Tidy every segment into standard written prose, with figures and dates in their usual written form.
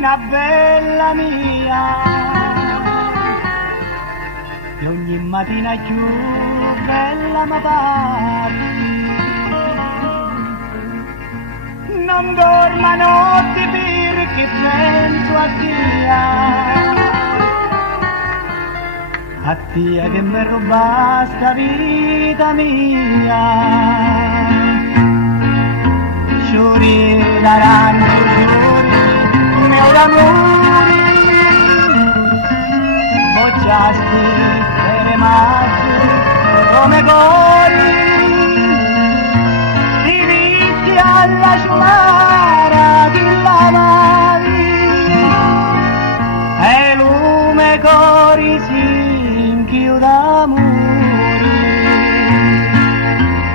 Signorina bella mia, e ogni mattina più bella mi parli. Non dormo notti perché penso a te che mi ruba sta vita mia. Giuri d'arancio, giuri, mio d'amore, bocciasti per maggio come cori, ti visti alla sciumara di lavali, e lume cori si inchiuda muri,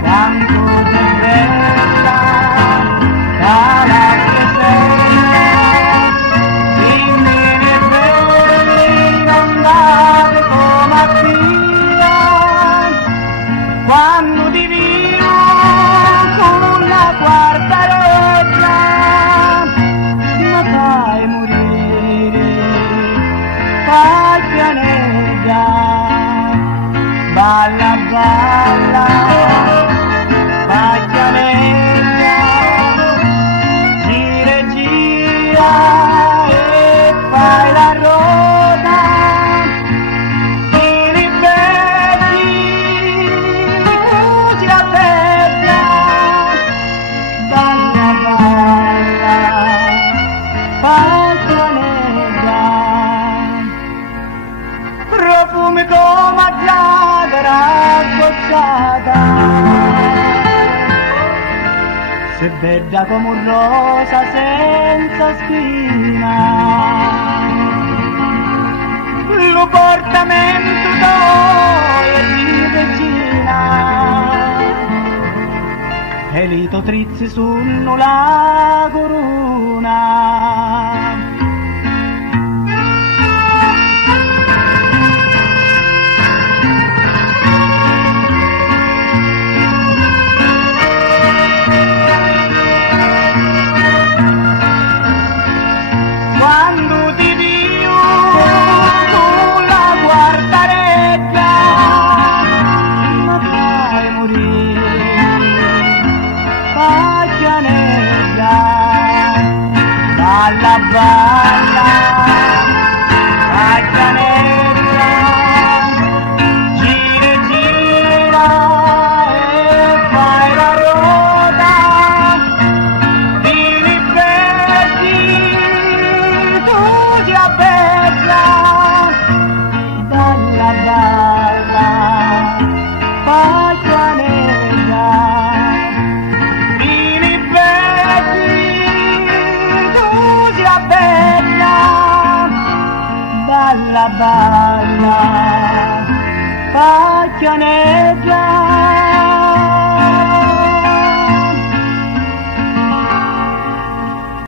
quanto sei bella, cara che sei, dimmi e belli non dare come a via, quando ti vivo con la quarta roccia, mi fai morire, fai pianeggiare, balla balla, fai pianeggiare, gira gira e fai la ruota, ti ribelli, così a testa, balla balla, fai pianeggiare, profumi come a zagara sgozzata, sei bella come un rosa senza spina, lo portamento tuo di regina, e lì tu trizzi su la corona. Quando ti vivo sulla guardareggia, ma fai morire, fai pianeggiare, balla balla, fai pianeggiare, gira gira e fai la ruota, ti ribelli, così a bella, balla balla, fai pianeggiare, ti ribelli, così a bella, balla balla, fai pianeggiare.